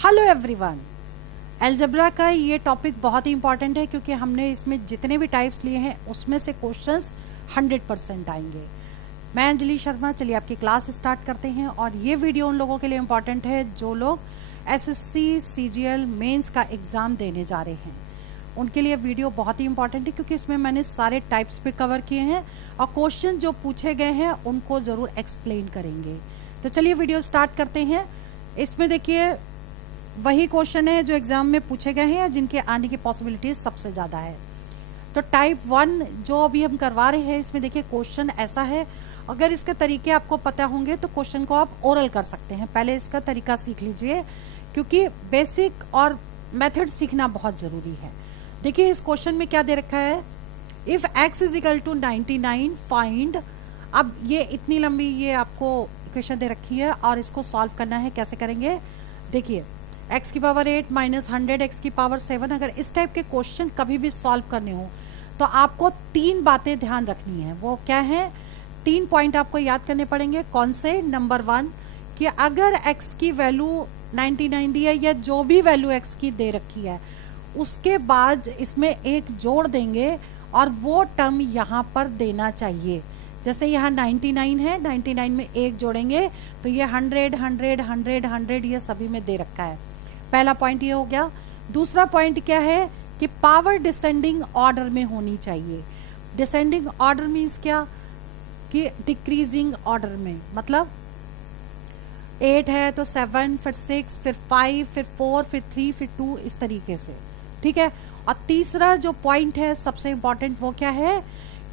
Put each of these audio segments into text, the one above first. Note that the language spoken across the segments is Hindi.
Hello everyone. अलजेब्रा का ये टॉपिक बहुत ही इंपॉर्टेंट है क्योंकि हमने इसमें जितने भी टाइप्स लिए हैं उसमें से क्वेश्चंस 100% आएंगे। मैं अंजलि शर्मा, चलिए आपकी क्लास स्टार्ट करते हैं। और ये वीडियो उन लोगों के लिए इंपॉर्टेंट है जो लोग एसएससी सीजीएल मेंस का एग्ज़ाम देने जा रहे हैं। उनके लिए वीडियो बहुत ही इंपॉर्टेंट है क्योंकि इसमें मैंने सारे टाइप्स पे कवर किए हैं और क्वेश्चन जो पूछे गए हैं उनको ज़रूर एक्सप्लेन करेंगे। तो चलिए वीडियो स्टार्ट करते हैं। इसमें देखिए वही क्वेश्चन है जो एग्जाम में पूछे गए हैं जिनके आने की पॉसिबिलिटी सबसे ज़्यादा है। तो टाइप 1 जो अभी हम करवा रहे हैं इसमें देखिए क्वेश्चन ऐसा है, अगर इसके तरीके आपको पता होंगे तो क्वेश्चन को आप ओरल कर सकते हैं। पहले इसका तरीका सीख लीजिए क्योंकि बेसिक और मेथड सीखना बहुत ज़रूरी है। देखिए इस क्वेश्चन में क्या दे रखा है, if x is equal to 99 find. अब ये इतनी लंबी ये आपको इक्वेशन दे रखी है और इसको सॉल्व करना है। कैसे करेंगे, देखिए x की पावर 8 माइनस 100 x की पावर 7। अगर इस टाइप के क्वेश्चन कभी भी सॉल्व करने हो तो आपको 3 बातें ध्यान रखनी है। वो क्या है, 3 पॉइंट आपको याद करने पड़ेंगे। कौन से, नंबर 1 कि अगर x की वैल्यू 99 दी है या जो भी वैल्यू x की दे रखी है उसके बाद इसमें एक जोड़ देंगे और वो टर्म यहाँ पर देना चाहिए। जैसे यहाँ 99 है, 99 में एक जोड़ेंगे तो ये 100 100 100 100 ये सभी में दे रखा है। पहला पॉइंट ये हो गया। दूसरा पॉइंट क्या है कि पावर डिसेंडिंग ऑर्डर में होनी चाहिए। डिसेंडिंग ऑर्डर मीन्स क्या कि डिक्रीजिंग ऑर्डर में, मतलब 8 है तो 7 फिर 6 फिर 5 फिर 4 फिर 3 फिर 2 इस तरीके से, ठीक है। और तीसरा जो पॉइंट है सबसे इंपॉर्टेंट वो क्या है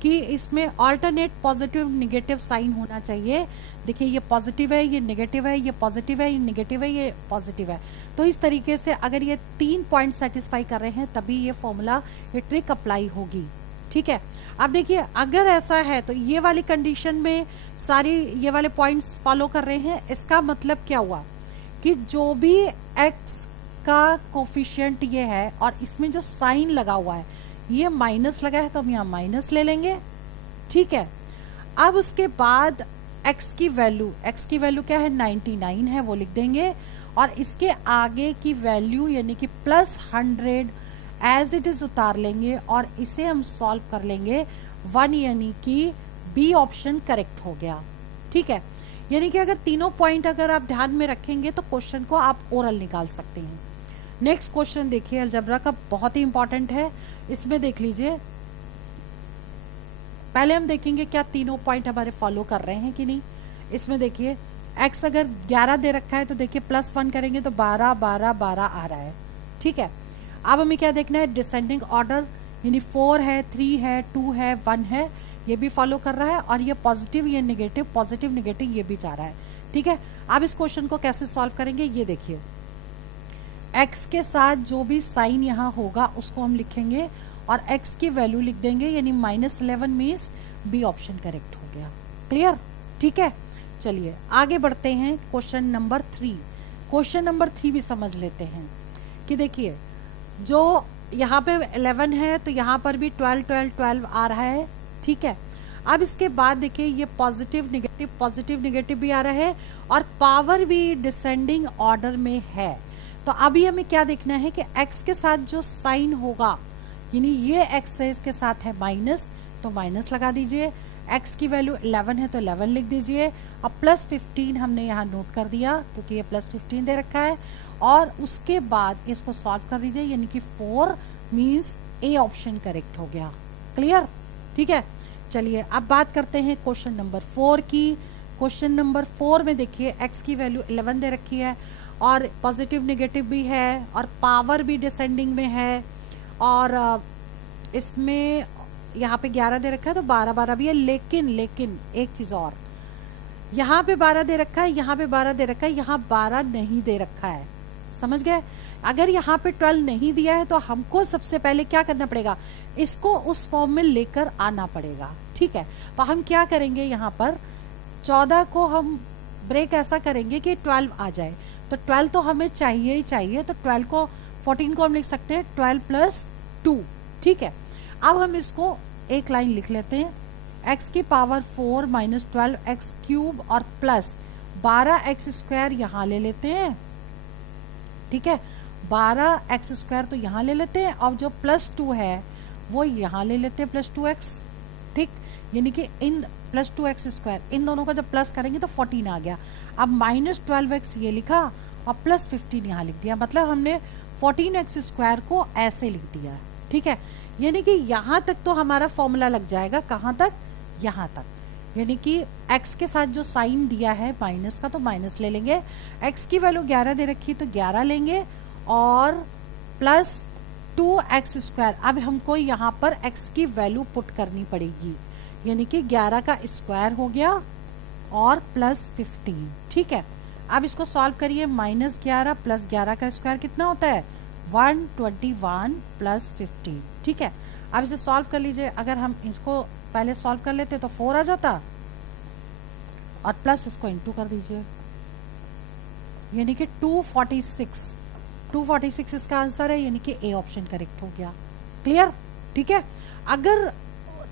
कि इसमें ऑल्टरनेट पॉजिटिव निगेटिव साइन होना चाहिए। देखिए ये पॉजिटिव है, ये नेगेटिव है, ये पॉजिटिव है, ये नेगेटिव है, ये पॉजिटिव है। तो इस तरीके से अगर ये 3 पॉइंट सेटिस्फाई कर रहे हैं तभी ये फॉर्मूला, ये ट्रिक अप्लाई होगी, ठीक है। अब देखिए अगर ऐसा है तो ये वाली कंडीशन में सारी ये वाले पॉइंट्स फॉलो कर रहे हैं। इसका मतलब क्या हुआ कि जो भी x का कोफिशिएंट ये है और इसमें जो साइन लगा हुआ है ये माइनस लगा है तो हम यहाँ माइनस ले लेंगे, ठीक है। अब उसके बाद x की वैल्यू क्या है, 99 है, वो लिख देंगे और इसके आगे की वैल्यू यानी कि प्लस 100 एज इट इज उतार लेंगे और इसे हम सॉल्व कर लेंगे 1, यानी कि बी ऑप्शन करेक्ट हो गया, ठीक है। यानी कि अगर तीनों पॉइंट अगर आप ध्यान में रखेंगे तो क्वेश्चन को आप ओरल निकाल सकते हैं। नेक्स्ट क्वेश्चन देखिए अलजेब्रा का, बहुत ही इंपॉर्टेंट है। इसमें देख लीजिए, पहले हम देखेंगे क्या तीनों पॉइंट हमारे फॉलो कर रहे हैं कि नहीं। इसमें देखिए x अगर 11 दे रखा है तो देखिए +1 करेंगे तो 12 12 12 आ रहा है, ठीक है। अब हमें क्या देखना है, डिसेंडिंग ऑर्डर, यानी 4 है 3 है 2 है 1 है, ये भी फॉलो कर रहा है और ये पॉजिटिव ये नेगेटिव, पॉजिटिव नेगेटिव ये भी जा रहा है, ठीक है। अब इस क्वेश्चन को कैसे सॉल्व करेंगे ये देखिए, x के साथ जो भी साइन यहाँ होगा उसको हम लिखेंगे और x की वैल्यू लिख देंगे, यानी -11 मीन्स बी ऑप्शन करेक्ट हो गया। क्लियर, ठीक है। चलिए आगे बढ़ते हैं क्वेश्चन नंबर 3। क्वेश्चन नंबर 3 भी समझ लेते हैं कि देखिए जो यहाँ पे 11 है तो यहाँ पर भी 12 12 12 आ रहा है, ठीक है। अब इसके बाद देखिए ये पॉजिटिव नेगेटिव भी आ रहा है और पावर भी डिसेंडिंग ऑर्डर में है। तो अभी हमें क्या देखना है कि x के साथ जो साइन होगा, यानी ये x है इसके साथ है माइनस तो माइनस लगा दीजिए, x की वैल्यू 11 है तो 11 लिख दीजिए और +15 हमने यहाँ नोट कर दिया क्योंकि ये +15 दे रखा है और उसके बाद इसको सॉल्व कर दीजिए, यानी कि 4 मीन्स ए ऑप्शन करेक्ट हो गया। क्लियर, ठीक है। चलिए अब बात करते हैं क्वेश्चन नंबर 4 की। क्वेश्चन नंबर 4 में देखिए x की वैल्यू 11 दे रखी है और पॉजिटिव नेगेटिव भी है और पावर भी डिसेंडिंग में है और इसमें यहाँ पे 11 दे रखा है तो 12 12 भी है, लेकिन एक चीज़ और, यहाँ पे 12 दे रखा है, यहाँ पे 12 दे रखा है, यहाँ 12 नहीं दे रखा है, समझ गए। अगर यहाँ पे 12 नहीं दिया है तो हमको सबसे पहले क्या करना पड़ेगा, इसको उस फॉर्म में लेकर आना पड़ेगा, ठीक है। तो हम क्या करेंगे, यहाँ पर 14 को हम ब्रेक ऐसा करेंगे कि 12 आ जाए, तो 12 तो हमें चाहिए ही चाहिए, तो 14 को हम लिख सकते हैं 12 + 2, ठीक है। अब हम इसको एक लाइन लिख लेते हैं, x की पावर 4 माइनस 12x³ और प्लस 12x² यहाँ ले लेते हैं ठीक है, 12x² तो यहाँ ले लेते हैं, और जो +2 है वो यहाँ ले लेते हैं +2x, ठीक, यानी कि इन +2x², इन दोनों का जब प्लस करेंगे तो 14 आ गया। अब -12x ये लिखा और +15 यहाँ लिख दिया, मतलब हमने 14x² को ऐसे लिख दिया, ठीक है। यानी कि यहाँ तक तो हमारा फॉर्मूला लग जाएगा, कहाँ तक, यहाँ तक, यानी कि x के साथ जो साइन दिया है माइनस का तो माइनस ले लेंगे, x की वैल्यू 11 दे रखी तो 11 लेंगे, और +2x², अब हमको यहाँ पर x की वैल्यू पुट करनी पड़ेगी, यानी कि 11 का स्क्वायर हो गया और +15, ठीक है। अब इसको सॉल्व करिए, -11 + 11 का स्क्वायर कितना होता है, 121 + 15, ठीक है। अब इसे सॉल्व कर लीजिए, अगर हम इसको पहले सॉल्व कर लेते तो 4 आ जाता, और प्लस इसको इंटू कर दीजिए, यानी कि 246 इसका आंसर है, यानी कि ए ऑप्शन करेक्ट हो गया। क्लियर, ठीक है। अगर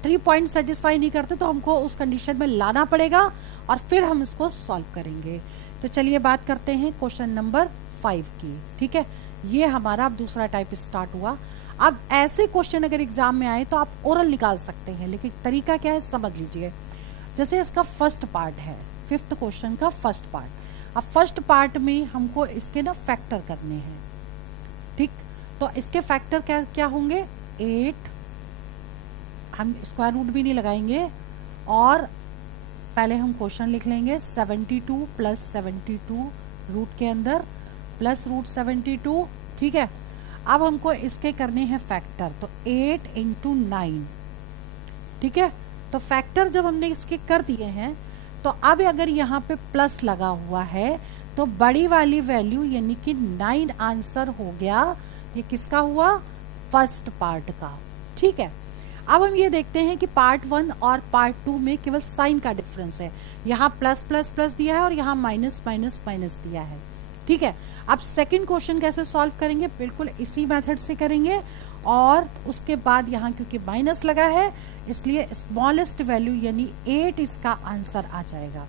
3 पॉइंट सेटिस्फाई नहीं करते तो हमको उस कंडीशन में लाना पड़ेगा और फिर हम इसको सॉल्व करेंगे। तो चलिए बात करते हैं क्वेश्चन नंबर 5 की, ठीक है। ये हमारा अब दूसरा टाइप स्टार्ट हुआ। अब ऐसे क्वेश्चन अगर एग्जाम में आए तो आप ओरल निकाल सकते हैं, लेकिन तरीका क्या है समझ लीजिए। जैसे इसका फर्स्ट पार्ट है, 5th क्वेश्चन का फर्स्ट पार्ट। अब फर्स्ट पार्ट में हमको इसके ना फैक्टर करने हैं, ठीक। तो इसके फैक्टर क्या क्या होंगे, 8, हम स्क्वायर रूट भी नहीं लगाएंगे, और पहले हम क्वेश्चन लिख लेंगे 72 + 72 रूट के अंदर प्लस √72, ठीक है। अब हमको इसके करने हैं फैक्टर, तो 8 × 9, ठीक है। तो फैक्टर जब हमने इसके कर दिए हैं तो अब अगर यहाँ पे प्लस लगा हुआ है तो बड़ी वाली वैल्यू यानी कि 9 आंसर हो गया। ये किसका हुआ, फर्स्ट पार्ट का, ठीक है। अब हम ये देखते हैं कि पार्ट 1 और पार्ट 2 में केवल साइन का डिफरेंस है, यहाँ प्लस प्लस प्लस दिया है और यहाँ माइनस माइनस माइनस दिया है, ठीक है। अब सेकंड क्वेश्चन कैसे सॉल्व करेंगे, बिल्कुल इसी मेथड से करेंगे, और उसके बाद यहाँ क्योंकि माइनस लगा है इसलिए स्मॉलेस्ट वैल्यू यानी 8 इसका आंसर आ जाएगा।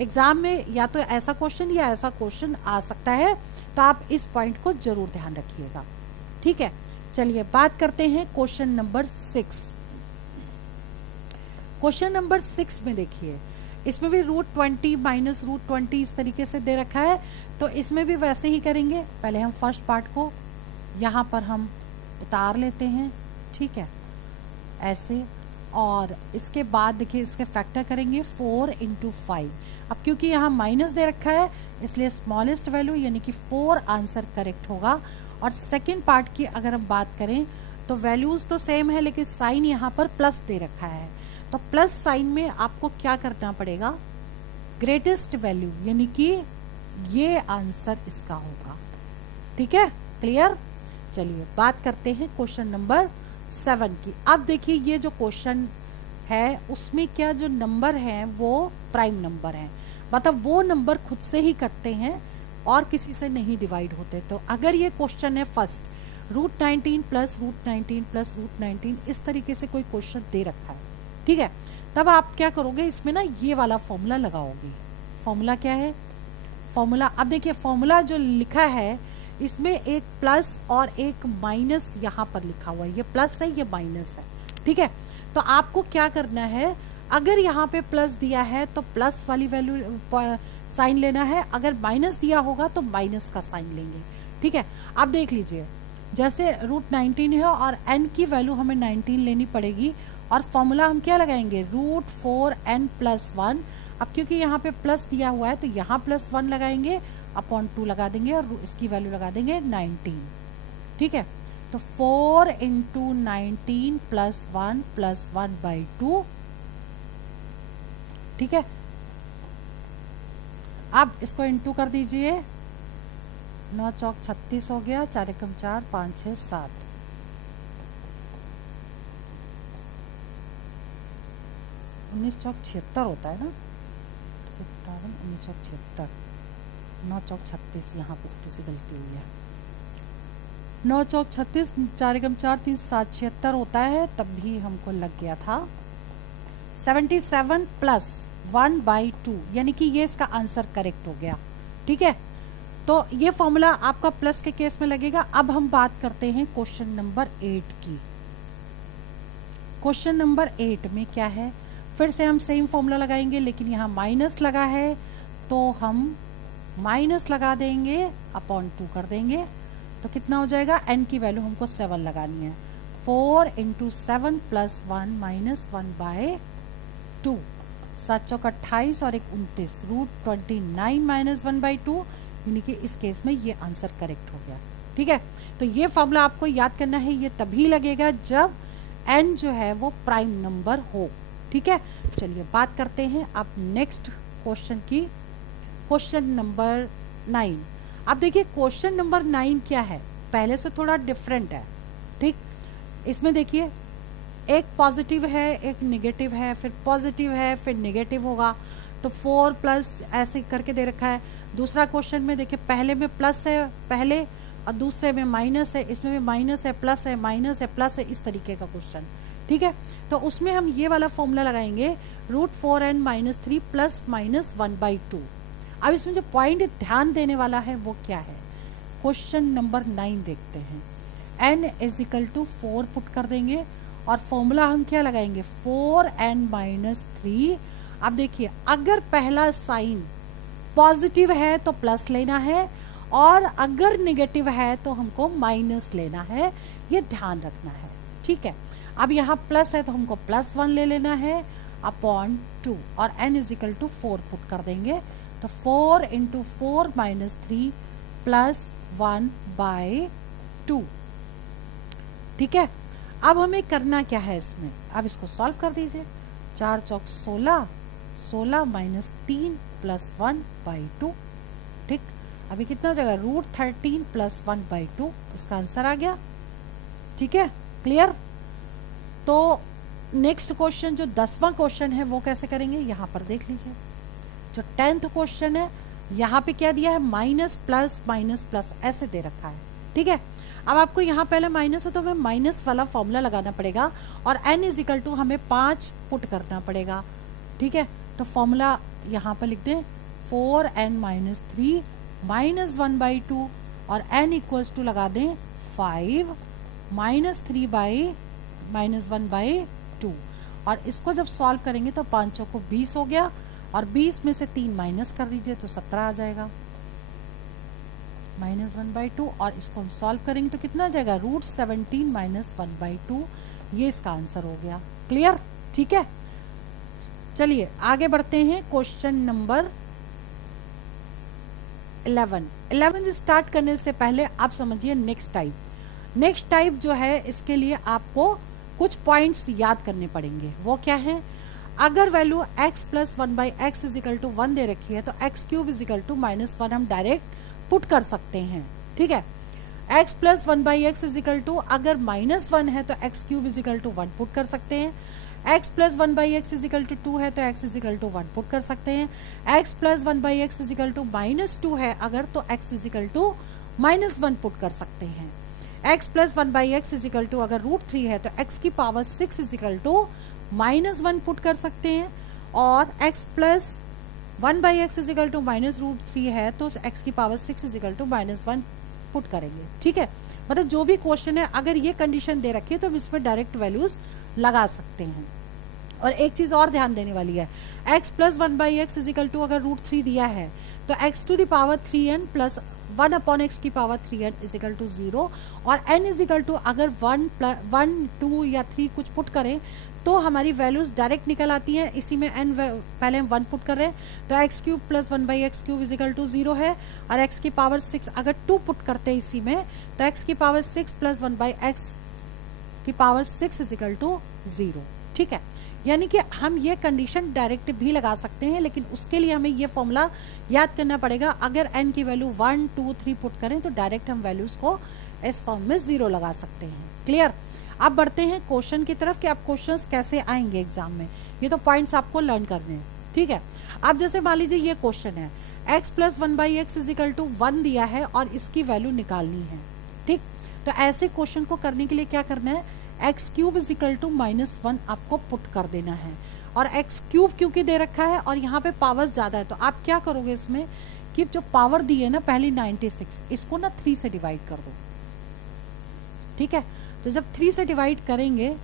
एग्जाम में या तो ऐसा क्वेश्चन या ऐसा क्वेश्चन आ सकता है, तो आप इस पॉइंट को जरूर ध्यान रखिएगा, ठीक है। चलिए बात करते हैं क्वेश्चन नंबर 6। क्वेश्चन नंबर 6 में देखिए, इसमें भी √20 माइनस √20 इस तरीके से दे रखा है, तो इसमें भी वैसे ही करेंगे। पहले हम फर्स्ट पार्ट को यहाँ पर हम उतार लेते हैं, ठीक है, ऐसे, और इसके बाद देखिए इसके फैक्टर करेंगे 4 × 5। अब क्योंकि यहाँ माइनस दे रखा है इसलिए स्मॉलेस्ट वैल्यू यानी कि 4 आंसर करेक्ट होगा। और सेकेंड पार्ट की अगर हम बात करें तो वैल्यूज तो सेम है, लेकिन साइन यहाँ पर प्लस दे रखा है, तो प्लस साइन में आपको क्या करना पड़ेगा, ग्रेटेस्ट वैल्यू, यानी कि ये आंसर इसका होगा, ठीक है। क्लियर, चलिए बात करते हैं क्वेश्चन नंबर 7 की। अब देखिए ये जो क्वेश्चन है उसमें क्या जो नंबर है वो प्राइम नंबर है, मतलब वो नंबर खुद से ही कटते हैं और किसी से नहीं डिवाइड होते। तो अगर ये क्वेश्चन है फर्स्ट √19 + √19 + √19 इस तरीके से कोई क्वेश्चन दे रखा है, ठीक है, तब आप क्या करोगे, इसमें ना ये वाला फॉर्मूला लगाओगे। फॉर्मूला क्या है, फॉर्मूला अब देखिए फॉर्मूला जो लिखा है इसमें एक प्लस और एक माइनस यहाँ पर लिखा हुआ है, ये प्लस है ये माइनस है, ठीक है। तो आपको क्या करना है, अगर यहाँ पे प्लस दिया है तो प्लस वाली वैल्यू साइन लेना है, अगर माइनस दिया होगा तो माइनस का साइन लेंगे, ठीक है। अब देख लीजिए जैसे √19 है और n की वैल्यू हमें 19 लेनी पड़ेगी, और फॉर्मूला हम क्या लगाएंगे, √4n + 1। अब क्योंकि यहाँ पे प्लस दिया हुआ है तो यहाँ +1 लगाएंगे, अपॉन 2 लगा देंगे और इसकी वैल्यू लगा देंगे 19, ठीक है। तो 4 × 19 + 1 + 1/2, ठीक है। अब इसको इंटू कर दीजिए, 9 चौक 36 हो गया, 4 एकम 4, 5 6 7, 19 चौक 76 होता है ना, 19 चौक 76, 9 चौक 36, यहाँ पे थोड़ी सी गलती हुई है, 9 चौक 36, 4 एकम 4, 3 7 76 होता है, तब भी हमको लग गया था 77 + 1/2, यानी कि ये इसका आंसर करेक्ट हो गया, ठीक है। तो ये फॉर्मूला आपका प्लस के केस में लगेगा। अब हम बात करते हैं क्वेश्चन नंबर 8 की। क्वेश्चन नंबर 8 में क्या है, फिर से हम सेम फॉर्मूला लगाएंगे, लेकिन यहाँ माइनस लगा है तो हम माइनस लगा देंगे, अपॉन 2 कर देंगे, तो कितना हो जाएगा, n की वैल्यू हमको 7 लगानी है। 4 × 7 + 1 - 1/2, 7 चौक 28 और 1 29, √29 - 1/2, यानी कि इस केस में ये आंसर करेक्ट हो गया। ठीक है, तो ये फॉर्मूला आपको याद करना है, ये तभी लगेगा जब n जो है वो प्राइम नंबर हो। ठीक है, चलिए बात करते हैं अब नेक्स्ट क्वेश्चन की, क्वेश्चन नंबर 9। अब देखिए क्वेश्चन नंबर 9 क्या है, पहले से थोड़ा डिफरेंट है। ठीक, इसमें देखिए एक पॉजिटिव है, एक नेगेटिव है, फिर पॉजिटिव है, फिर नेगेटिव होगा, तो 4 प्लस ऐसे करके दे रखा है। दूसरा क्वेश्चन में देखिए पहले में प्लस है पहले, और दूसरे में माइनस है, इसमें भी माइनस है, प्लस है, माइनस है, प्लस है, इस तरीके का क्वेश्चन। ठीक है, तो उसमें हम ये वाला फॉर्मूला लगाएंगे, √4n - 3 ± 1/2। अब इसमें जो पॉइंट ध्यान देने वाला है वो क्या है, क्वेश्चन नंबर 9 देखते हैं। n = 4 पुट कर देंगे और फॉर्मूला हम क्या लगाएंगे, 4n - 3। अब देखिए अगर पहला साइन पॉजिटिव है तो प्लस लेना है, और अगर नेगेटिव है तो हमको माइनस लेना है, ये ध्यान रखना है। ठीक है, अब यहाँ प्लस है तो हमको +1 ले लेना है, अपॉन 2, और n = 4 पुट कर देंगे, तो 4 × 4 - 3 + 1/2। ठीक है, अब हमें करना क्या है इसमें, अब इसको सॉल्व कर दीजिए। 4 चौक 16, 16 - 3 + 1/2। ठीक, अभी कितना हो जाएगा, √13 + 1/2, इसका आंसर आ गया। ठीक है, क्लियर। तो नेक्स्ट क्वेश्चन जो 10वां क्वेश्चन है वो कैसे करेंगे, यहाँ पर देख लीजिए। जो 10th क्वेश्चन है यहाँ पे क्या दिया है, माइनस प्लस माइनस प्लस ऐसे दे रखा है। ठीक है, अब आपको यहाँ पहले माइनस हो तो हमें माइनस वाला फॉर्मूला लगाना पड़ेगा, और n = हमें 5 पुट करना पड़ेगा। ठीक है, तो फॉर्मूला यहाँ पर लिख दें, 4n - 3 - 1/2, और n = लगा दें 5 - 3 - 1/2, और इसको जब सॉल्व करेंगे तो 5 को 20 हो गया, और 20 में से 3 माइनस कर दीजिए तो 17 आ जाएगा, -1/2, और इसको हम सॉल्व करेंगे तो कितना आ जाएगा, √17 - 1/2, ये इसका आंसर हो गया। क्लियर। ठीक है, चलिए आगे बढ़ते हैं। क्वेश्चन नंबर 11 स्टार्ट करने से पहले आप समझिए नेक्स्ट टाइप जो है, इसके लिए आपको कुछ पॉइंट्स याद करने पड़ेंगे। वो क्या है, अगर वैल्यू x + 1/x = 1 दे रखी है तो x³ = -1 हम डायरेक्ट पुट कर सकते हैं। ठीक है, x + 1/x = अगर -1 है तो x³ = 1 पुट कर सकते हैं, x + 1/x = 2 है तो x = 1 पुट कर सकते हैं, x + 1/x = -2 है अगर तो x = -1 पुट कर सकते हैं, x + 1/x = अगर √3 है तो x⁶ = -1 पुट कर सकते हैं, और x + 1/x = -√3 है तो x⁶ = -1 पुट करेंगे। ठीक है, मतलब जो भी क्वेश्चन है अगर ये कंडीशन दे रखी है तो हम इसमें डायरेक्ट वैल्यूज लगा सकते हैं। और एक चीज और ध्यान देने वाली है, x + 1/x = अगर √3 दिया है तो x⁵n + 1/x⁵n = 0, और n अगर 1, 2 या 3 कुछ पुट करें तो हमारी वैल्यूज डायरेक्ट निकल आती हैं। इसी में n पहले हम 1 पुट कर रहे हैं तो x³ + 1/x³ = 0 है, और x⁶ अगर 2 पुट करते हैं इसी में तो x⁶ + 1/x⁶ = 0। ठीक है, यानी कि हम ये कंडीशन डायरेक्ट भी लगा सकते हैं, लेकिन उसके लिए हमें ये फॉर्मूला याद करना पड़ेगा। अगर n की वैल्यू 1, 2, 3 पुट करें तो डायरेक्ट हम वैल्यूज को इस फॉर्म में 0 लगा सकते हैं। क्लियर। अब बढ़ते हैं क्वेश्चन की तरफ कि अब क्वेश्चंस कैसे आएंगे एग्जाम में, ये तो पॉइंट्स आपको लर्न करने हैं। ठीक है, अब जैसे मान लीजिए ये क्वेश्चन है, x + 1/x = 1 दिया है और इसकी वैल्यू निकालनी है। ठीक, तो ऐसे क्वेश्चन को करने के लिए क्या करना है, x³ = -1 आपको पुट कर देना है, और x³ क्योंकि दे रखा है और यहाँ पे पावर्स ज़्यादा है तो आप क्या करोगे इसमें कि इसकी जो पावर दी है ना पहली 96, इसको ना 3 से डिवाइड कर दो, ठीक है। तो जब 3 से डिवाइड करेंगे,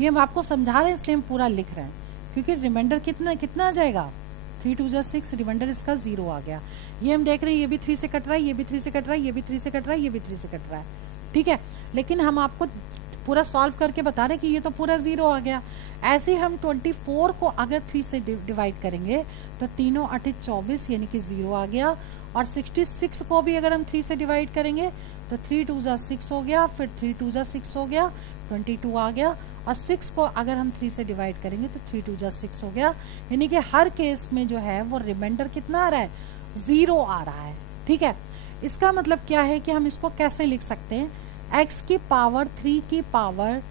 ये हम आपको समझा रहे हैं इसलिए हम पूरा लिख रहे हैं, क्योंकि रिमाइंडर कितना आ जाएगा, 3 2 जा 6, रिमाइंडर इसका 0 आ गया। ये हम देख रहे हैं ये भी 3 से कट रहा है, ये भी 3 से कट रहा है, ये भी 3 से कट रहा है, ये भी 3 से कट रहा है, ठीक है। लेकिन हम आपको पूरा सॉल्व करके बता रहे हैं कि ये तो पूरा 0 आ गया। ऐसे ही हम 24 को अगर 3 से डिवाइड करेंगे तो 3 8 24 यानी कि 0 आ गया। और 66 को भी अगर हम 3 से डिवाइड करेंगे तो 3 2 जा 6 हो गया, फिर 3 2 जा 6 हो गया, 22 आ गया। और 6 को अगर हम 3 से डिवाइड करेंगे तो 3 2 जा 6 हो गया। यानी कि हर केस में जो है वो रिमाइंडर कितना आ रहा है, 0 आ रहा है, ठीक है। इसका मतलब क्या है कि हम इसको कैसे लिख सकते हैं, x की पावर 3 की पावर,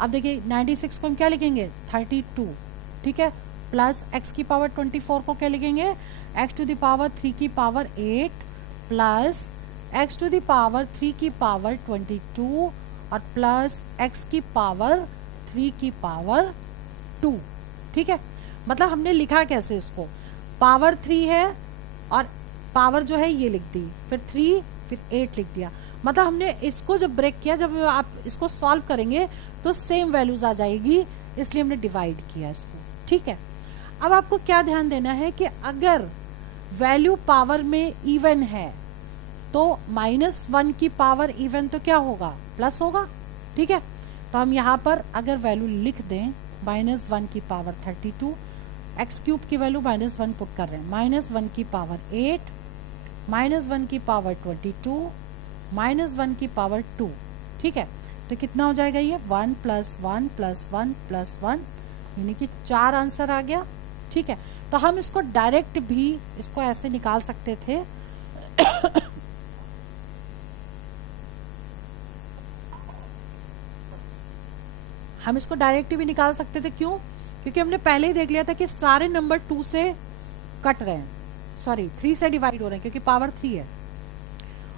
अब देखिए 96 को हम क्या लिखेंगे 32, ठीक है, प्लस x की पावर 24 को क्या लिखेंगे x टू द पावर 3 की power 8 plus x to the power 3 की पावर 22 और प्लस x की पावर 3 की पावर 2, ठीक है। मतलब हमने लिखा कैसे इसको, पावर 3 है और पावर जो है ये लिख दी, फिर 3 फिर 8 लिख दिया। मतलब हमने इसको जब ब्रेक किया, जब आप इसको सॉल्व करेंगे तो सेम वैल्यूज आ जाएगी, इसलिए हमने डिवाइड किया इसको, ठीक है। अब आपको क्या ध्यान देना है कि अगर वैल्यू पावर में इवन है तो -1 की पावर इवन तो क्या होगा, प्लस होगा, ठीक है। तो हम यहाँ पर अगर वैल्यू लिख दें -1 की पावर 32, एक्स क्यूब की वैल्यू -1 पुट कर रहे हैं, -1 की पावर 8, -1 की पावर 22, -1 की पावर 2, ठीक है। तो कितना हो जाएगा ये 1 + 1 + 1 + 1, यानी कि 4 आंसर आ गया, ठीक है। तो हम इसको डायरेक्ट भी इसको ऐसे निकाल सकते थे हम इसको डायरेक्ट भी निकाल सकते थे, क्यों, क्योंकि हमने पहले ही देख लिया था कि सारे नंबर 2 से कट रहे हैं, सॉरी 3 से डिवाइड हो रहे हैं, क्योंकि पावर 3 है,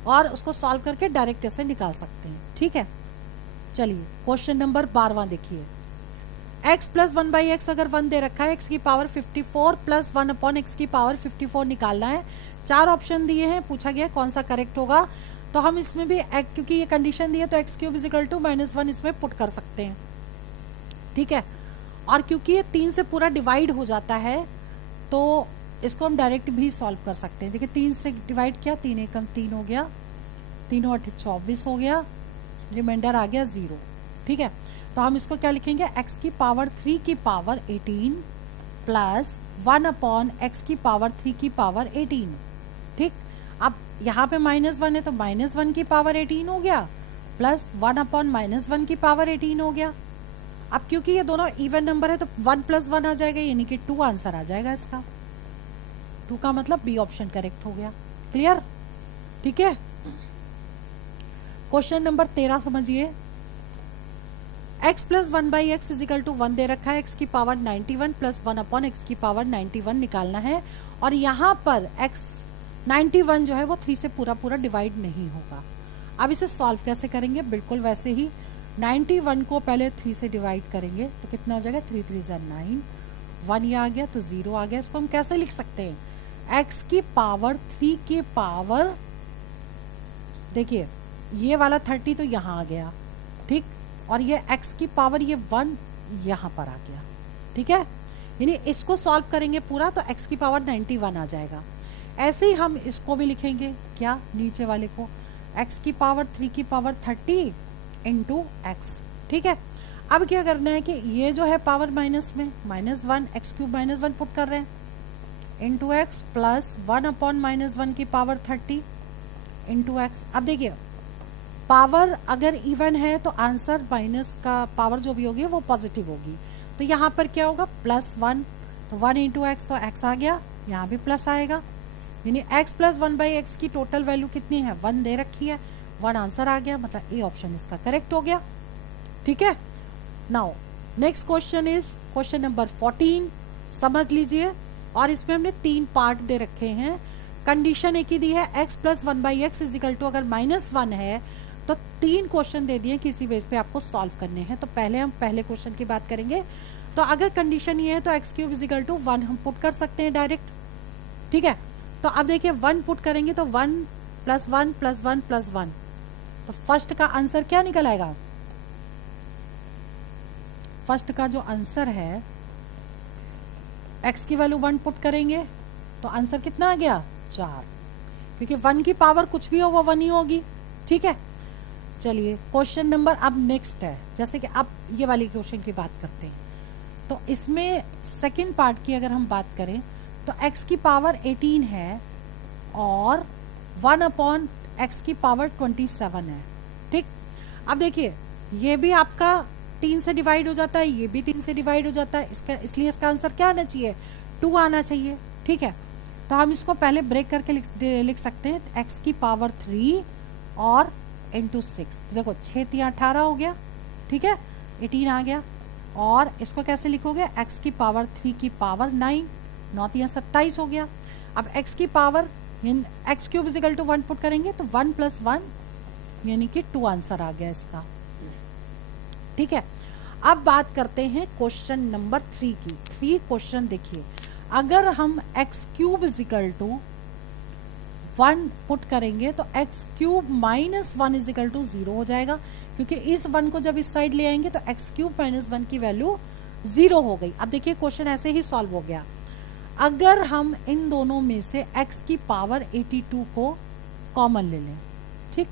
और उसको सॉल्व करके डायरेक्ट ऐसे निकाल सकते हैं, ठीक है। चलिए क्वेश्चन नंबर 12 देखिए, x + 1/x अगर 1 दे रखा है, x की पावर 54 + 1/x की पावर 54 निकालना है। 4 ऑप्शन दिए हैं, पूछा गया कौन सा करेक्ट होगा। तो हम इसमें भी क्योंकि ये कंडीशन दी है तो x³ = -1 इसमें पुट कर सकते हैं, ठीक है। और क्योंकि ये 3 से पूरा डिवाइड हो जाता है तो इसको हम डायरेक्ट भी सॉल्व कर सकते हैं। देखिए 3 से डिवाइड किया, 3 एकम 3 हो गया, 3 8 24 हो गया, रिमाइंडर आ गया 0, ठीक है। तो हम इसको क्या लिखेंगे, x की पावर 3 की पावर 18 प्लस 1/x की पावर 3 की पावर 18, ठीक। अब यहाँ पे -1 है तो -1 की पावर 18 हो गया प्लस 1/-1 की पावर 18 हो गया। अब क्योंकि ये दोनों इवन नंबर है तो 1 + 1 आ जाएगा, यानी कि 2 आंसर आ जाएगा इसका। 2 का मतलब बी ऑप्शन करेक्ट हो गया, क्लियर, ठीक है। क्वेश्चन नंबर 13 समझिए, x + 1/x = 1 दे रखा है, x की पावर 91 प्लस 1/x की पावर 91 निकालना है। और यहाँ पर x 91 जो है वो 3 से पूरा डिवाइड नहीं होगा। अब इसे सॉल्व कैसे करेंगे, बिल्कुल वैसे ही 91 को पहले 3 से डिवाइड करेंगे तो कितना हो जाएगा, 3 3 = 9, 1 ये आ गया तो 0 आ गया। इसको हम कैसे लिख सकते हैं, x की पावर 3 की पावर, देखिए ये वाला 30 तो यहाँ आ गया, ठीक, और ये x की पावर ये 1 यहाँ पर आ गया, ठीक है। यानी इसको सॉल्व करेंगे पूरा तो x की पावर 91 आ जाएगा। ऐसे ही हम इसको भी लिखेंगे, क्या, नीचे वाले को x की पावर 3 की पावर 30 × x, ठीक है। अब क्या करना है कि ये जो है पावर माइनस में -1, x³ -1 पुट कर रहे हैं × x प्लस 1/-1 की पावर 30 × x। अब देखिए पावर अगर इवन है तो आंसर माइनस का पावर जो भी होगी वो पॉजिटिव होगी। तो यहाँ पर क्या होगा, +1, तो 1 × x तो x आ गया, यहाँ भी प्लस आएगा, यानी x + 1/x की टोटल वैल्यू कितनी है, 1 दे रखी है, 1 आंसर आ गया, मतलब ए ऑप्शन इसका करेक्ट हो गया, ठीक है। Now next question is question number 14, समझ लीजिए। और इसमें हमने 3 पार्ट दे रखे हैं। कंडीशन एक ही दी है, x + 1/x = अगर -1 है तो 3 क्वेश्चन दे दिए, किसी बेस पे आपको सॉल्व करने हैं। तो पहले हम पहले क्वेश्चन की बात करेंगे। तो अगर कंडीशन ये है तो x³ = 1 हम पुट कर सकते हैं डायरेक्ट, ठीक है। तो तो अब देखिए 1 पुट करेंगे तो 1 + 1 + 1 + 1, तो फर्स्ट का आंसर क्या निकल आएगा? फर्स्ट का जो आंसर है, x की वैल्यू 1 पुट करेंगे तो आंसर कितना आ गया? 4, क्योंकि 1 की पावर कुछ भी हो वो 1 ही होगी। ठीक है, चलिए क्वेश्चन नंबर अब नेक्स्ट है। जैसे कि अब ये वाली क्वेश्चन की बात करते हैं, तो इसमें सेकंड पार्ट की अगर हम बात करें तो x की पावर 18 है और 1/x की पावर 27 है। ठीक, अब देखिए ये भी आपका 3 से डिवाइड हो जाता है, ये भी 3 से डिवाइड हो जाता है, इसका इसलिए इसका आंसर क्या आना चाहिए? 2 आना चाहिए। ठीक है, तो हम इसको पहले ब्रेक करके लिख सकते हैं, x की पावर 3 और इंटू 6, तो देखो 6 × 3 = 18 हो गया। ठीक है, 18 आ गया। और इसको कैसे लिखोगे? x की पावर 3 की पावर 9, 9 × 3 = 27 हो गया। अब x की पावर x³ = 1 पुट करेंगे तो 1 + 1 यानी कि 2 आंसर आ गया इसका। ठीक है, अब बात करते हैं क्वेश्चन नंबर 3 की। 3 क्वेश्चन देखिए, अगर हम x³ = 1 पुट करेंगे तो x³ - 1 = 0 हो जाएगा, क्योंकि इस 1 को जब इस साइड ले आएंगे तो x³ - 1 की वैल्यू 0 हो गई। अब देखिए क्वेश्चन ऐसे ही सॉल्व हो गया। अगर हम इन दोनों में से x की पावर 82 को कॉमन ले लें, ठीक,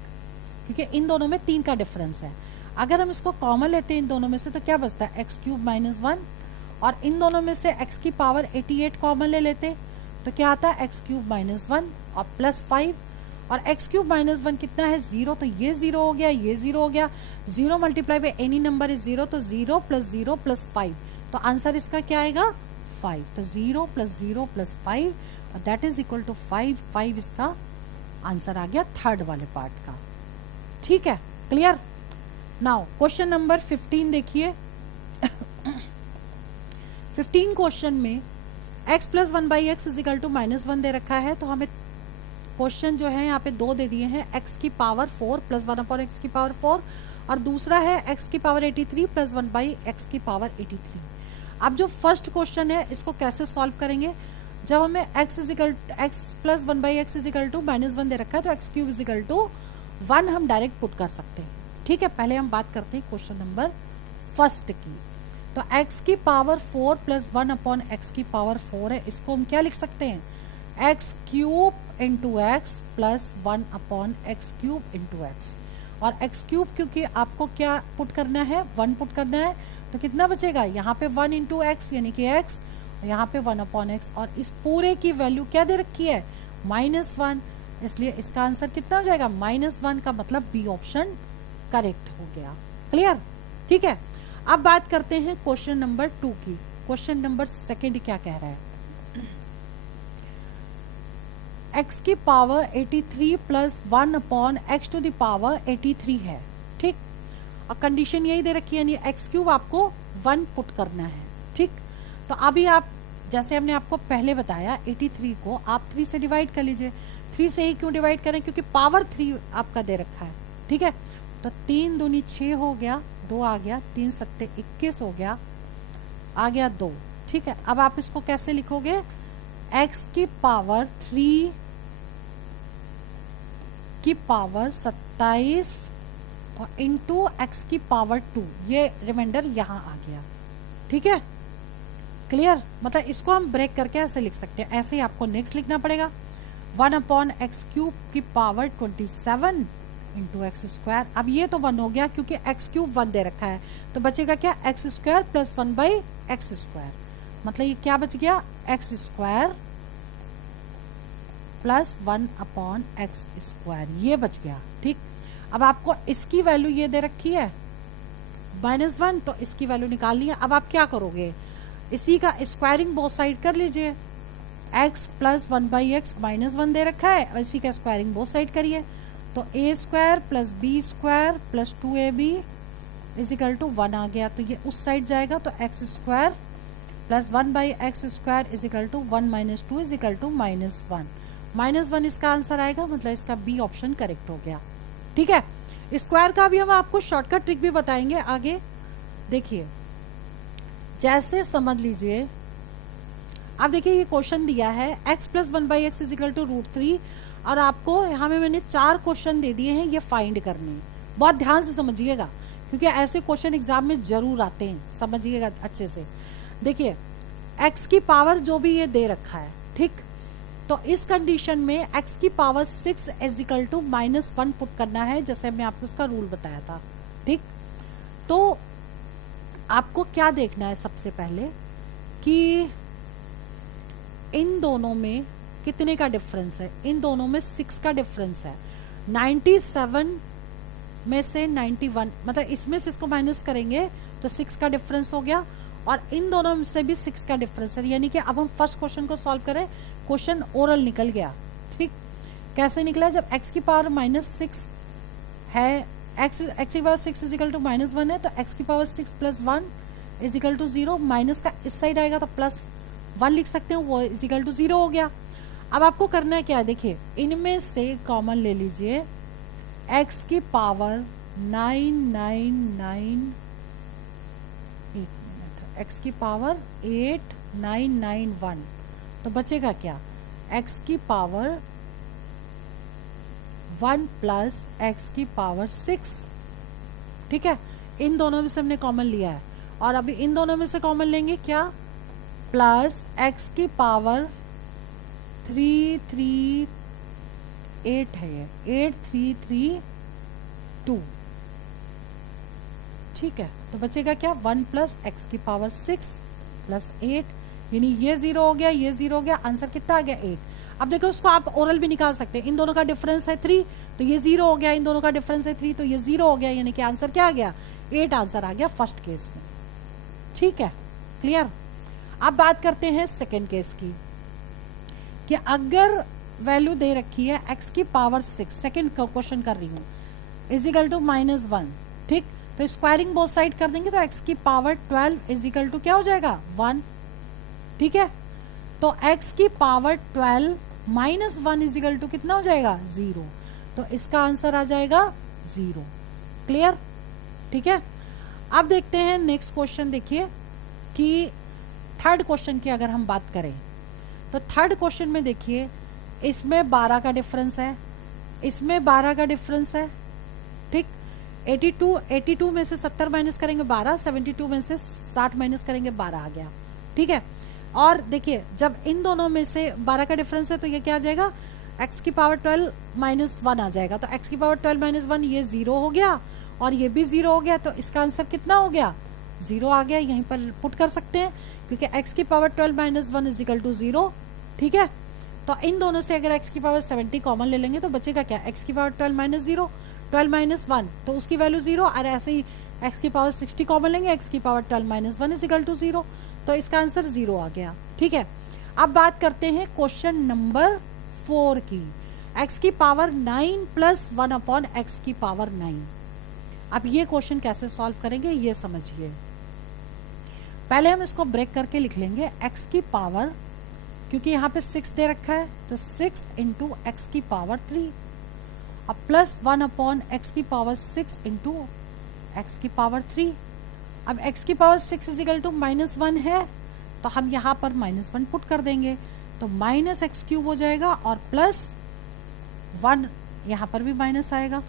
क्योंकि इन दोनों में 3 का डिफरेंस है। अगर हम इसको कॉमन लेते हैं इन दोनों में से तो क्या बचता है? x³ - 1, और इन दोनों में से x की पावर 88 कॉमन ले लेते तो क्या आता है? x³ - 1 और +5, और x³ - 1 कितना है? 0, तो ये 0 हो गया, ये 0 हो गया। 0 × एनी नंबर इज 0, तो 0 + 0 + 5, तो आंसर इसका क्या आएगा? 5। तो 0 + 0 + 5 और दैट इज इक्वल टू 5। 5 इसका आंसर आ गया थर्ड वाले पार्ट का। ठीक है, क्लियर। नाउ क्वेश्चन नंबर 15 देखिए। 15 क्वेश्चन में x + 1/x = -1 दे रखा है, तो हमें क्वेश्चन जो है यहाँ पे 2 दे दिए हैं, x की पावर 4 + 1/x की पावर 4, और दूसरा है x की पावर 83 + 1/x की पावर 83। अब जो फर्स्ट क्वेश्चन है इसको कैसे सॉल्व करेंगे? जब हमें x + 1/x = -1 दे रखा है तो x³ = 1 हम डायरेक्ट पुट कर सकते हैं। ठीक है, पहले हम बात करते हैं क्वेश्चन नंबर फर्स्ट की। तो x की पावर 4 + 1/x की पावर 4 है, इसको हम क्या लिख सकते हैं? x³ × x + 1/x³ × x, और x³ क्योंकि आपको क्या पुट करना है? 1 पुट करना है, तो कितना बचेगा? यहाँ पे 1 × x यानी कि x, यहाँ पे 1/x, और इस पूरे की वैल्यू क्या दे रखी है? -1, इसलिए इसका आंसर कितना हो जाएगा? -1 का मतलब बी ऑप्शन करेक्ट हो गया। क्लियर? ठीक है, अब बात करते हैं क्वेश्चन नंबर 2 की। क्वेश्चन नंबर 2 क्या कह रहा है? x की पावर 83 + 1/x³ 83 है। ठीक, और कंडीशन यही दे रखी है, यानी x³ आपको 1 पुट करना है। ठीक, तो अभी आप जैसे हमने आपको पहले बताया 83 को आप 3 से डिवाइड कर लीजिए। 3 से ही क्यों डिवाइड करें? क्योंकि पावर 3 आपका दे रखा है। ठीक है, तो 3 दूनी 6 हो गया, 2 आ गया, 3 सत्ते 21 हो गया, आ गया 2। ठीक है, अब आप इसको कैसे लिखोगे? x की पावर 3 की पावर 27 और इंटू x की पावर 2, ये रिमाइंडर यहाँ आ गया। ठीक है, क्लियर। मतलब इसको हम ब्रेक करके ऐसे लिख सकते हैं, ऐसे ही आपको नेक्स्ट लिखना पड़ेगा। 1/x³ की पावर 27 × x²। अब ये तो 1 हो गया क्योंकि x³ 1 दे रखा है, तो बचेगा क्या? x² + 1/x², मतलब ये क्या बच गया? x² + 1/x², ये बच गया। ठीक, अब आपको इसकी वैल्यू ये दे रखी है -1, तो इसकी वैल्यू निकालनी है। अब आप क्या करोगे? इसी का स्क्वायरिंग बोथ साइड कर लीजिए। x + 1/x -1 दे रखा है, और इसी का स्क्वायरिंग बोथ साइड करिए, तो a² + b² + 2ab = 1 आ गया, तो ये उस साइड जाएगा, तो x² + 1/x² = 1 - 2 = -1। -1 इसका आंसर आएगा, मतलब इसका बी ऑप्शन करेक्ट हो गया। ठीक है, स्क्वायर का भी हम आपको शॉर्टकट ट्रिक भी बताएंगे आगे। देखिए, जैसे समझ लीजिए अब देखिए ये क्वेश्चन दिया है x plus 1/x is equal to √3 और आपको यहाँ में मैंने 4 क्वेश्चन दे दिए हैं ये फाइंड करने। बहुत ध्यान से समझिएगा क्योंकि ऐसे क्वेश्चन एग्जाम में जरूर आते हैं, समझिएगा अच्छे से। देखिए x की पावर जो भी ये दे रखा है, ठीक, तो इस कंडीशन में x की power 6 is equal to -1 put करना है, जैसे मैं आपको उसका रूल बताया था, ठीक। तो आपको क्या देखना है सबसे पहले कि इन दोनों में कितने का डिफरेंस है। इन दोनों में 6 का डिफरेंस है। 97 में से 91, मतलब इसमें से इसको माइनस करेंगे तो 6 का डिफरेंस हो गया और इन दोनों में से भी 6 का डिफरेंस है। यानी कि अब हम फर्स्ट क्वेश्चन को सॉल्व करें, क्वेश्चन ओरल निकल गया, ठीक। कैसे निकला? जब x की पावर -6 है, x की पावर 6 इज इक्वल टू -1 है, तो x की power 6 plus 1 is equal to 0। Minus का इस साइड आएगा तो +1 लिख सकते हैं, वो इज इक्वल टू 0 हो गया। अब आपको करना है क्या है, देखिए इनमें से कॉमन ले लीजिए, x की पावर 999, x की पावर 8991, तो बचेगा क्या? x की पावर 1 प्लस x की पावर 6, ठीक है। इन दोनों में से हमने कॉमन लिया है और अभी इन दोनों में से कॉमन लेंगे क्या? प्लस x की पावर 338 है, ये 8332, ठीक है। तो बचेगा क्या? 1 प्लस x की पावर 6 प्लस 8, यानी ये 0 हो गया, ये 0 हो गया, आंसर कितना आ गया? 8। अब देखो उसको आप ओरल भी निकाल सकते हैं। इन दोनों का डिफरेंस है 3, तो ये 0 हो गया, इन दोनों का डिफरेंस है 3, तो ये 0 हो गया, यानी कि आंसर क्या आ गया? 8 आंसर आ गया फर्स्ट केस में, ठीक है, क्लियर। अब बात करते हैं सेकेंड केस की, कि अगर वैल्यू दे रखी है x की पावर 6, सेकेंड क्वेश्चन कर रही हूँ, इज इक्वल टू -1, ठीक। तो स्क्वायरिंग बोथ साइड कर देंगे तो x की पावर 12 इज इक्वल टू क्या हो जाएगा? 1, ठीक है। तो x की पावर 12 -1 इज इक्वल टू कितना हो जाएगा? 0। तो इसका आंसर आ जाएगा 0, क्लियर, ठीक है। अब देखते हैं नेक्स्ट क्वेश्चन। देखिए कि थर्ड क्वेश्चन की अगर हम बात करें तो थर्ड क्वेश्चन में देखिए इसमें 12 का डिफरेंस है, इसमें 12 का डिफरेंस है, ठीक। 82 में से 70 माइनस करेंगे 12, 72 में से 60 माइनस करेंगे 12 आ गया, ठीक है। और देखिए जब इन दोनों में से 12 का डिफरेंस है तो ये क्या आ जाएगा? x की पावर 12 -1 आ जाएगा। तो x की पावर 12 -1 ये 0 हो गया और ये भी 0 हो गया, तो इसका आंसर कितना हो गया? 0 आ गया। यहीं पर पुट कर सकते हैं क्योंकि x की पावर 12 - 1 इज इक्वल टू 0, ठीक है। तो इन दोनों से अगर x की पावर 70 कॉमन ले लेंगे तो बचेगा क्या? x की पावर 12 - 0, 12 - 1 तो उसकी वैल्यू 0, और ऐसे ही x की पावर 60 कॉमन लेंगे, x की पावर 12 - 1 इज इक्वल टू 0, तो इसका आंसर 0 आ गया, ठीक है। अब बात करते हैं क्वेश्चन नंबर 4 की, x की पावर 9 प्लस 1 अपॉन x की पावर 9। अब ये क्वेश्चन कैसे सॉल्व करेंगे ये समझिए। पहले हम इसको ब्रेक करके लिख लेंगे, x की पावर, क्योंकि यहाँ पे 6 दे रखा है तो 6 इंटू एक्स की पावर 3, अब प्लस 1 अपॉन एक्स की पावर 6 इंटू एक्स की पावर 3। अब x की पावर 6 इज इक्वल टू -1 है तो हम यहाँ पर -1 पुट कर देंगे, तो -x³ हो जाएगा और प्लस 1 यहाँ पर भी माइनस आएगा,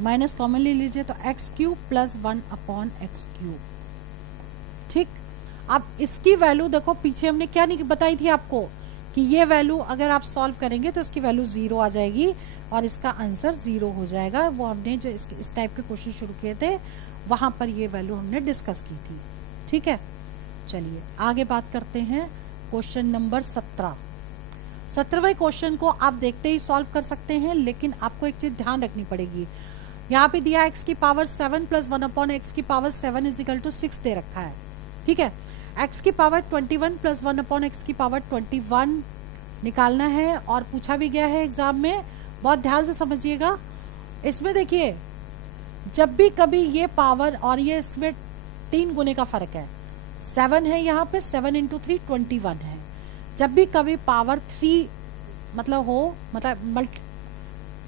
माइनस कॉमन ले लीजिए तो x³ प्लस 1 अपॉन x³, ठीक। अब इसकी वैल्यू देखो, पीछे हमने क्या नहीं बताई थी आपको कि ये वैल्यू अगर आप सॉल्व करेंगे तो इसकी वैल्यू 0 आ जाएगी और इसका आंसर 0 हो जाएगा। वो हमने जो इस टाइप के क्वेश्चन शुरू किए थे वहां पर ये वैल्यू हमने डिस्कस की थी, ठीक है। चलिए आगे बात करते हैं क्वेश्चन नंबर 17। 17वें क्वेश्चन को आप देखते ही सॉल्व कर सकते हैं, लेकिन आपको एक चीज ध्यान रखनी पड़ेगी। यहाँ पे दिया x की पावर 7 प्लस 1 अपॉन एक्स की पावर 7 इज इक्वल टू 6 दे रखा है, ठीक है। x की पावर 21 प्लस 1 अपॉन एक्स की पावर 21 निकालना है और पूछा भी गया है एग्जाम में, बहुत ध्यान से समझिएगा। इसमें देखिए जब भी कभी ये पावर और ये इसमें 3 गुने का फर्क है, 7 है यहाँ पे, 7 इंटू 3 21 है। जब भी कभी पावर 3 मतलब हो, मतलब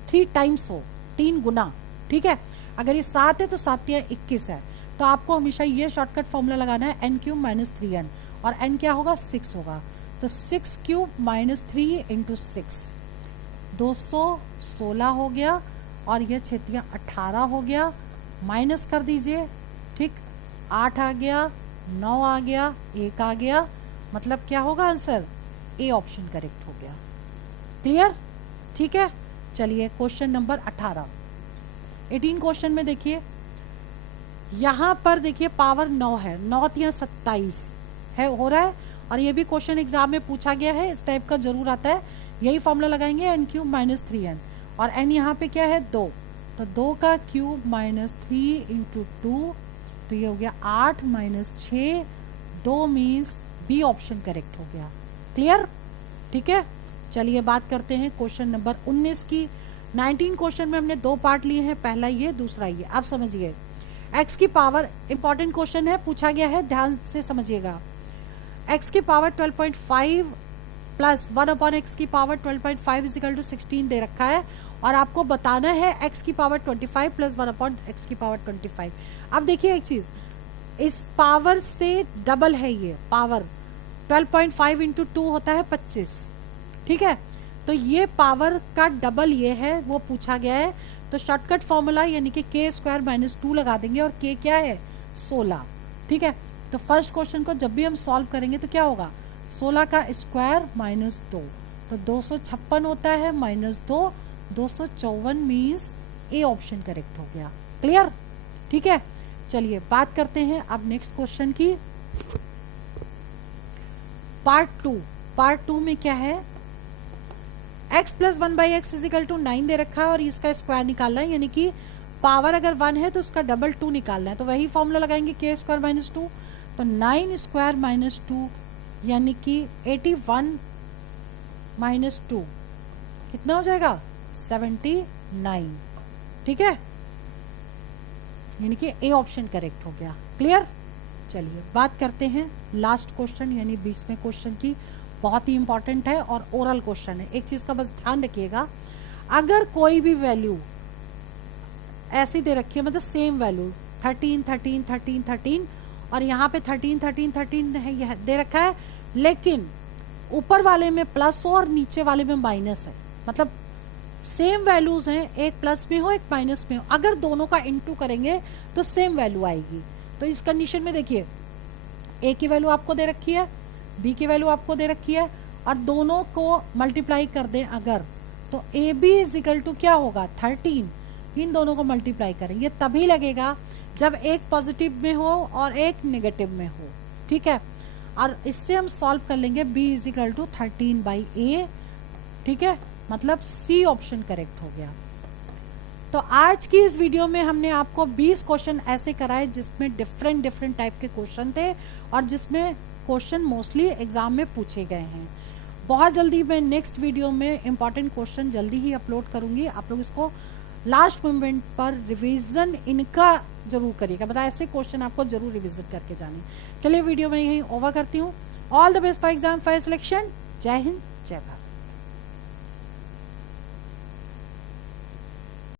3 टाइम्स हो, 3 गुना, ठीक है। अगर ये 7 है तो 7 या 21 है, तो आपको हमेशा ये शॉर्टकट फॉर्मूला लगाना है n³ - 3n, और n क्या होगा 6 होगा, तो 6 क्यूब माइनस 3 इंटू 6 216 हो गया, और ये 18 हो गया, माइनस कर दीजिए, ठीक, 8 आ गया, 9 आ गया, 1 आ गया, मतलब क्या होगा आंसर, ए ऑप्शन करेक्ट हो गया। क्लियर, ठीक है। चलिए क्वेश्चन नंबर 18 क्वेश्चन में देखिए, यहां पर देखिए पावर 9 है, 9 या 27 है हो रहा है, और ये भी क्वेश्चन एग्जाम में पूछा गया है, इस टाइप का जरूर आता है। यही फॉर्मूला लगाएंगे एन क्यूब माइनस 3n, और एन यहाँ पे क्या है 2, तो 2 का क्यूब माइनस 3 इंटू 2, तो ये हो गया 8 minus 6, 2 means B option correct हो गया। क्लियर, ठीक है। चलिए बात करते हैं क्वेश्चन नंबर 19 की। 19 क्वेश्चन में हमने 2 पार्ट लिए हैं, पहला ये, दूसरा ये। आप समझिए, x की पावर, इंपॉर्टेंट क्वेश्चन है, पूछा गया है, ध्यान से समझिएगा। x की पावर 12.5 प्लस 1 अपॉन एक्स की पावर 12.5 इजिकल टू 16 दे रखा है, और आपको बताना है x की पावर 25 प्लस 1 अपॉन एक्स की पावर 25। अब देखिए एक चीज, इस पावर से डबल है ये पावर, 12.5 इंटू 2 होता है 25, ठीक है, तो ये पावर का डबल ये है, वो पूछा गया है, तो शॉर्टकट फॉर्मूला यानी कि k स्क्वायर माइनस 2 लगा देंगे, और k क्या है 16, ठीक है। तो फर्स्ट क्वेश्चन को जब भी हम सॉल्व करेंगे तो क्या होगा, 16 का स्क्वायर माइनस 2, तो 256 होता है, minus 2 254 means A option correct हो गया। क्लियर, ठीक है। चलिए बात करते हैं अब नेक्स्ट क्वेश्चन की, पार्ट टू में क्या है, x plus 1/x is equal to 9 दे रखा है, और इसका स्क्वायर निकालना है, यानी कि पावर अगर 1 है तो उसका डबल 2 निकालना है, तो वही फॉर्मूला लगाएंगे k स्क्वायर माइनस 2, तो 9 स्क्वायर माइनस 2 यानी कि 81 माइनस 2 कितना हो जाएगा 79, ठीक है, यानी कि ए ऑप्शन करेक्ट हो गया। क्लियर, चलिए बात करते हैं लास्ट क्वेश्चन यानी 20वें क्वेश्चन की, बहुत ही इंपॉर्टेंट है और ओरल क्वेश्चन है। एक चीज का बस ध्यान रखिएगा, अगर कोई भी वैल्यू ऐसी दे रखी है, मतलब सेम वैल्यू 13 13 13 13 और यहाँ पे 13 13 13 है, यह दे रखा है, लेकिन ऊपर वाले में प्लस हो और नीचे वाले में माइनस है, मतलब सेम वैल्यूज हैं, एक प्लस में हो एक माइनस में हो, अगर दोनों का इनटू करेंगे तो सेम वैल्यू आएगी। तो इस कंडीशन में देखिए, ए की वैल्यू आपको दे रखी है, बी की वैल्यू आपको दे रखी है, और दोनों को मल्टीप्लाई कर दें अगर, तो A B is equal to क्या होगा 13, इन दोनों को मल्टीप्लाई करें, ये तभी लगेगा जब एक पॉजिटिव में हो और एक नेगेटिव में हो, ठीक है। और इससे हम सॉल्व कर लेंगे b is equal to 13/a, ठीक है, मतलब सी ऑप्शन करेक्ट हो गया। तो आज की इस वीडियो में हमने आपको 20 क्वेश्चन ऐसे कराए जिसमें डिफरेंट टाइप के क्वेश्चन थे, और जिसमें क्वेश्चन मोस्टली एग्जाम में पूछे गए हैं। बहुत जल्दी मैं नेक्स्ट वीडियो में इंपॉर्टेंट क्वेश्चन जल्दी ही अपलोड करूंगी, आप लोग इसको लास्ट मोमेंट पर रिवीजन इनका जरूर करिएगा, मतलब ऐसे क्वेश्चन आपको जरूर रिविजिट करके जाने। चलिए वीडियो में यहीं ओवर करती हूँ। All the best for exam for selection. जय हिंद, जय भारत।